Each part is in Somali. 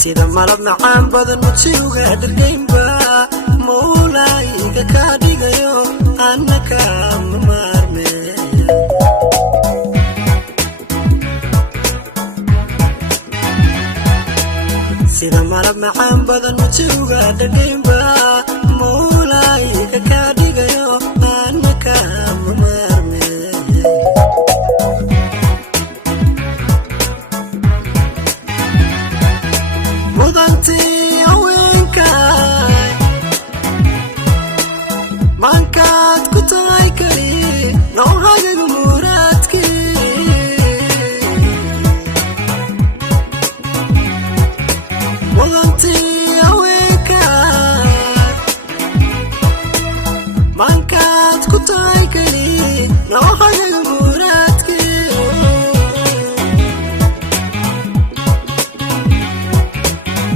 sida malab macaan badan mudsiga dhargaynba mawlayga ka dhigayo annaka ma maarme sida malab macaan badan mudsiga dhargaynba mawlayga ka dhigayo annaka ma maarme mudanti haweenka mankaad ku tahay kali noohagaga muraadki mudanti haweenka mankaad ku tahay kali noohagaga muraadki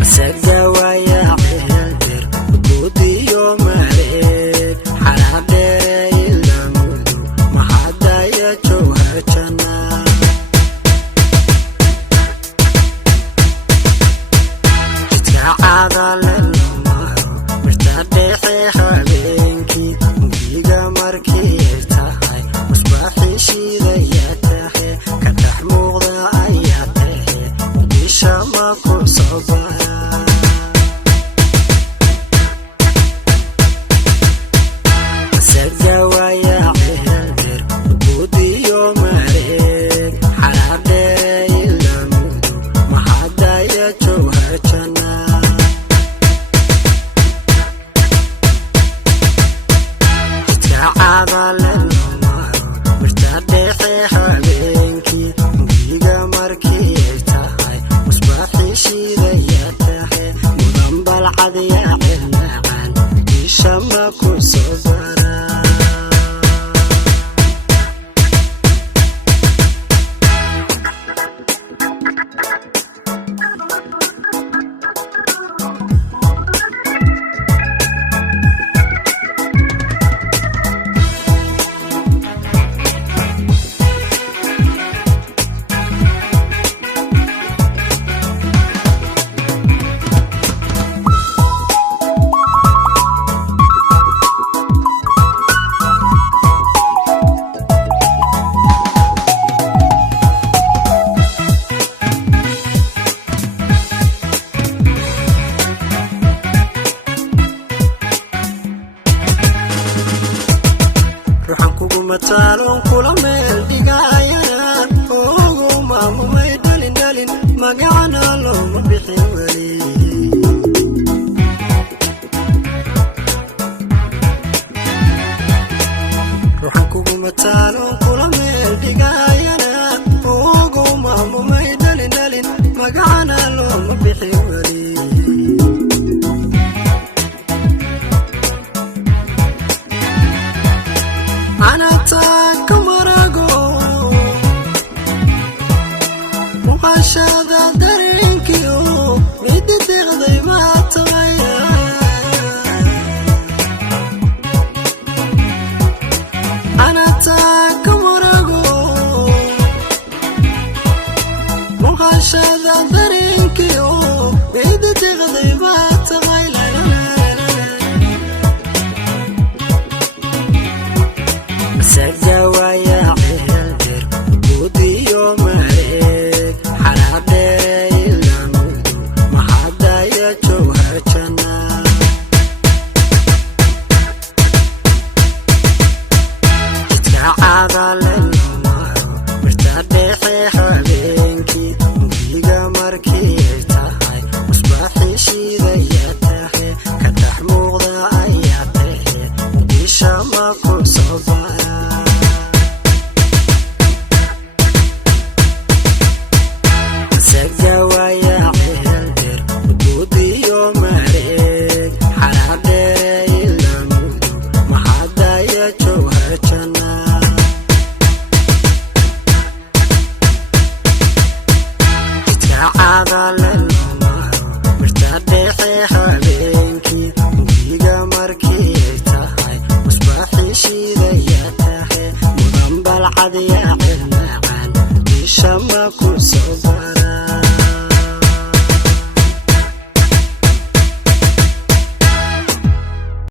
سدوايا عهدر ودودي يوم عليك حرام ديري المودو ما حدا يجوها جنا تتعاضى للمارو مرتدحي حبينكي مبيقى مركي ارتاحي مصباحي شيدا يتاحي كتح مغضى اياتاحي ودي شماكو صباحي سدوايا عهدر ودودي يوم عليك حرام ديري المودو ما حدا يجوها جنا تتعاضى للمارو مرتدحي حبينكي مبيقى مركي ارتاحي مصباحي شيدا يتاحي مدن بالعد يا علمعان يشمكو صبرا ruuxan kugu mataalon kula meel dhigayana ogo maamumay dhalin dhalin magacana looma bixin weli ruuxan kugu mataalon kula meel dhigayana ogo maamumay dhalin dhalin magacana looma bixin weli muqashada dareenkiyo mid deeqday ma tagaya ana taako daacada